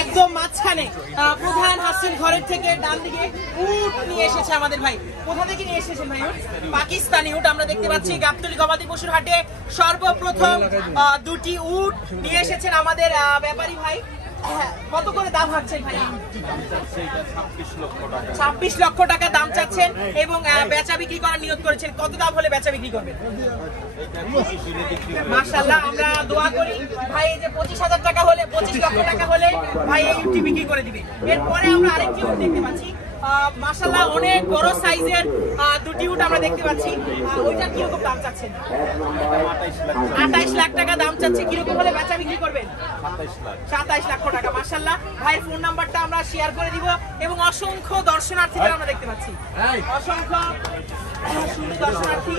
একদম মাঝখানে প্রধান হাসিন ঘরের থেকে ডান দিকে উট নিয়ে এসেছে আমাদের ভাই। কোথা থেকে নিয়ে এসেছেন ভাই? পাকিস্তানি উট আমরা দেখতে পাচ্ছি গাবতলী গবাদি পশুর হাটে সর্বপ্রথম দুটি উট নিয়ে এসেছেন আমাদের ব্যাপারী ভাই। কত করে দাম হচ্ছে ভাই? 26 লক্ষ টাকা দাম চাচ্ছেন এবং বেচা বিক্রি করার নিয়ত করেছেন। কত দাম হলে বেচা বিক্রি করবেন? মাশাআল্লাহ, আমরা দোয়া করি ভাই এই যে 25,000 টাকা হলে, 25 লক্ষ টাকা হলে ভাই এই উটটি বিক্রি করে দিবে। এরপরে আমরা আরেকটি উট দেখতে পাচ্ছি, মাশাআল্লাহ অনেক বড় সাইজের দুটি উট আমরা দেখতে পাচ্ছি। ওইটা কিরকম দাম চাচ্ছেন? 28 লাখ টাকা দাম চাচ্ছে। কিরকম হলে বেচা বিক্রি করবেন? 27 লক্ষ টাকা। মাশাআল্লাহ, ভাইয়ের ফোন নাম্বারটা আমরা শেয়ার করে দিব এবং অসংখ্য দর্শনার্থীদের আমরা দেখতে পাচ্ছি, অসংখ্য সুন্দর দর্শনার্থী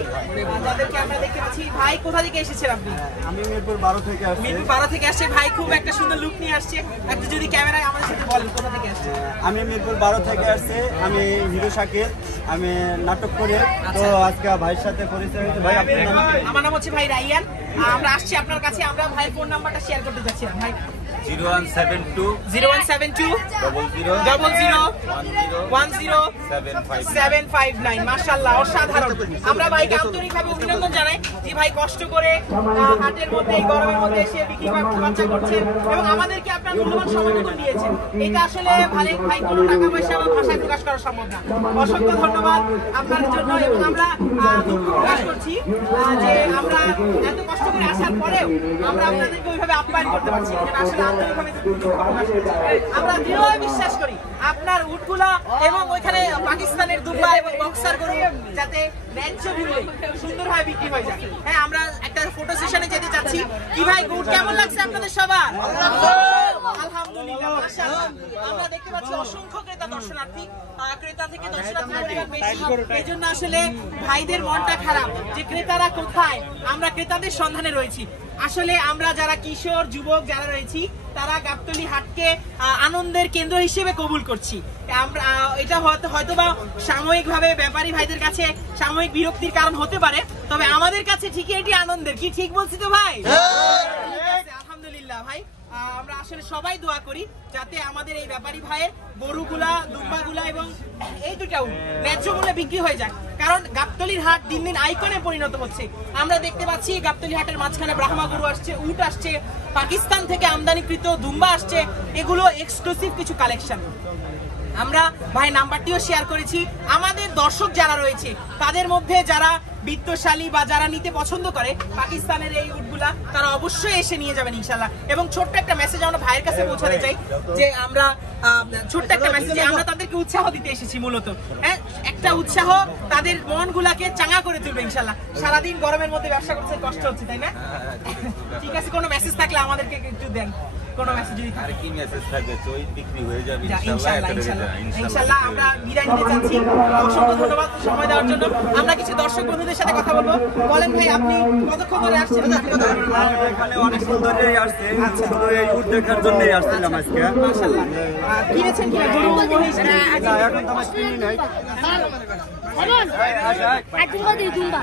যাদেরকে আমরা দেখতে পাচ্ছি। ভাই কোথা থেকে এসেছেন আপনি? আমি মিরপুর 12 থেকে আসছি। মিরপুর 12 থেকে আসছে ভাই, খুব একটা সুন্দর লুক নিয়ে আসছে। একটু যদি ক্যামেরায় আমাদের সাথে বলেন কোথা থেকে আসছে? আমি মিরপুর 12 থেকে আসছি। আমি হিরো শাকির, আমি নাটক করি। তো আজকে ভাইয়ের সাথে পরিচয় হয়েছে। ভাই আপনার নাম কি? আমার নাম হচ্ছে ভাই রাইয়ান। আমরা আসছি আপনার কাছে, আমরা ভাইয়ের ফোন নাম্বারটা শেয়ার করতে যাচ্ছিলাম ভাই। 0172 00 মাশাআল্লাহ অসাধারণ। আমরা ভাইকে আন্তরিকভাবে অভিনন্দন জানাই যে ভাই কষ্ট করে হাটের মধ্যে এই গরমের মধ্যে এসে বিক্রি বাচ্চা করছেন এবং আমাদেরকে আপনার মূল্যবান সময়টুকু দিয়েছেন। এটা আসলে ভাই কোনো টাকা পয়সা বা ভাষায় প্রকাশ করা সম্ভব না। অসংখ্য ধন্যবাদ আপনার জন্য এবং আমরা দুঃখ প্রকাশ করছি যে আমরা এত কষ্ট করে আসার পরেও আমরা আপনাদেরকে ওইভাবে আপ্যায়ন করতে পারছি না। আসলে আন্তরিকভাবে আমরা দৃঢ়ভাবে বিশ্বাস করি আপনার উটগুলা এবং ওইখানে পাকিস্তানের দুম্বা এবং বক্সার গরু যাতে ন্যায্য মূল্যে সুন্দরভাবে বিক্রি হয়ে যায়। হ্যাঁ, আমরা একটা ফটো সেশনে যেতে চাচ্ছি। কি ভাই উট কেমন লাগছে আপনাদের সবার? আলহামদুলিল্লাহ, মাশাআল্লাহ। আমরা দেখতে পাচ্ছি অসংখ্য ক্রেতা দর্শনার্থী, ক্রেতা থেকে দর্শনার্থী পরিমাণ বেশি। এই জন্য আসলে ভাইদের মনটা খারাপ যে ক্রেতারা কোথায়। আমরা ক্রেতাদের সন্ধানে রয়েছি। আসলে আমরা যারা কিশোর যুবক যারা রয়েছি তারা গাবতলী হাটকে আনন্দের কেন্দ্র হিসেবে কবুল করছি। আমরা এটা হয়তোবা সাময়িকভাবে ব্যাপারী ভাইদের কাছে সাময়িক বিরক্তির কারণ হতে পারে, তবে আমাদের কাছে ঠিকই এটি আনন্দের। কি ঠিক বলছি তো ভাই? আলহামদুলিল্লাহ ভাই, আমরা আসলে সবাই দোয়া করি যাতে আমাদের এই ব্যাপারী ভাইয়ের গরুগুলা দুম্বাগুলা এবং এই দুটাও ন্যায্য মূল্যে বিক্রি হয়ে যায়। কারণ গাবতলীর হাট দিন দিন আইকনে পরিণত হচ্ছে। আমরা দেখতে পাচ্ছি গাবতলী হাটের মাঝখানে ব্রাহ্মা গরু আসছে, উট আসছে, পাকিস্তান থেকে আমদানিকৃত দুম্বা আসছে। এগুলো এক্সক্লুসিভ কিছু কালেকশন। আমরা ভাই নাম্বারটিও শেয়ার করেছি। আমাদের দর্শক যারা রয়েছে তাদের মধ্যে যারা বিত্তশালী বা যারা নিতে পছন্দ করে পাকিস্তানের এই উটগুলা, তারা অবশ্যই এসে নিয়ে যাবেন ইনশাআল্লাহ। এবং ছোট্ট একটা মেসেজ আমরা ভাইয়ের কাছে পৌঁছাতে চাই যে আমরা ছোট্ট একটা মেসেজ, আমরা তাদেরকে উৎসাহ দিতে এসেছি মূলত। হ্যাঁ, একটা উৎসাহ তাদের মনগুলাকে চাঙ্গা করে তুলবে ইনশাআল্লাহ। সারাদিন গরমের মধ্যে ব্যবসা করতে কষ্ট হচ্ছে, তাই না? ঠিক আছে, কোনো মেসেজ থাকলে আমাদেরকে একটু দেন। কোন মেসেজ যদি থাকে, কি মেসেজ থাকবে তো বিক্রি হয়ে যাবে ইনশাআল্লাহ। আমরা বিদায় নিতে চাচ্ছি। অসংখ্য ধন্যবাদ সময় দেওয়ার জন্য। আমরা কিছু দর্শক বন্ধুদের সাথে কথা বলবো। বলেন ভাই, আপনি কতক্ষণ ধরে আসছেন? এখানে অনেক সুন্দরই আসছে, শুধু এই উট দেখার জন্যই আসছিলাম আজকে। মাশাআল্লাহ, কিনেছেন কি গরু মহিষ? না, এখন তো আমার কিনি নাই। একদিন বাদে দুম্বা